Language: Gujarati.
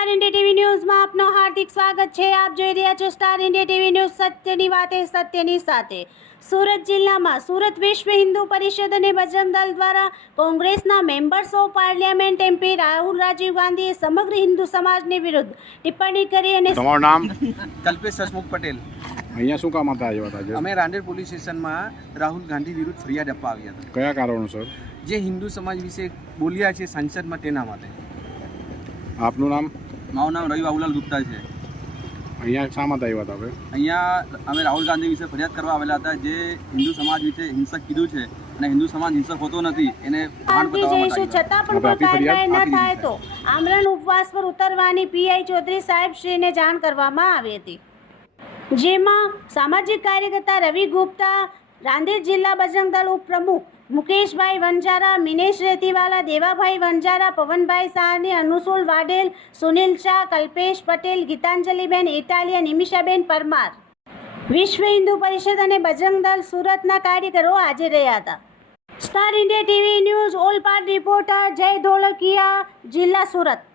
સ્ટાર ઇન્ડિયા ટીવી ન્યૂઝમાં આપનું હાર્દિક સ્વાગત છે। આપ જોઈ રહ્યા છો સ્ટાર ઇન્ડિયા ટીવી ન્યૂઝ, સત્યની વાતે સત્યની સાથે। સુરત જિલ્લામાં સુરત વિશ્વ હિન્દુ પરિષદ અને બજરંગ દળ દ્વારા કોંગ્રેસના members of parliament MP Rahul Rajiv ગાંધીએ સમગ્ર હિન્દુ સમાજની વિરુદ્ધ ટિપ્પણી કરી અને તમારું નામ? કલ્પેશ હસમુખ પટેલ। અહીંયા શું કામ હતા આવ્યા હતા? અમે રાંદેર પોલીસ સ્ટેશનમાં રાહુલ ગાંધી વિરુદ્ધ ફરિયાદ આપવા આવ્યા હતા। કયા કારણોસર? જે હિન્દુ સમાજ વિશે બોલ્યા છે સંસદમાં તેના માટે। આપનું નામ? મારું નામ રવિ બાબુલાલ ગુપ્તા છે। અહીંયા શા માટે આવ્યા હતા? અહીંયા અમે રાહુલ ગાંધી વિશે ફરિયાદ કરવા આવેલા હતા। જે હિન્દુ સમાજ વિશે હિંસક કીધું છે અને હિન્દુ સમાજ હિંસક હોતો નથી એને છતાં પણ કોઈ કાર્યવાહી ન થાય તો આમરણ ઉપવાસ પર ઉતરવાની પીઆઈ ચૌધરી સાહેબ શ્રીને જાણ કરવામાં આવી હતી, જેમાં સામાજિક કાર્યકર્તા રવિ ગુપ્તા, રાંદેર જિલ્લા બજરંગ દળ ઉપપ્રમુખ મુકેશભાઈ વંજારા, મિનેશ રેતીવાલા, દેવાભાઈ વંજારા, પવનભાઈ સાહની, અનુસુલ વાડેલ, સુનિલ શાહ, કલ્પેશ પટેલ, ગીતાંજલિબેન ઇટાલિયા, નિમિષાબેન પરમાર, વિશ્વ હિન્દુ પરિષદ અને બજરંગ દળ સુરતના કાર્યકરો હાજર રહ્યા હતા। Star India TV news all part reporter જય ધોળકિયા, જિલ્લા સુરત।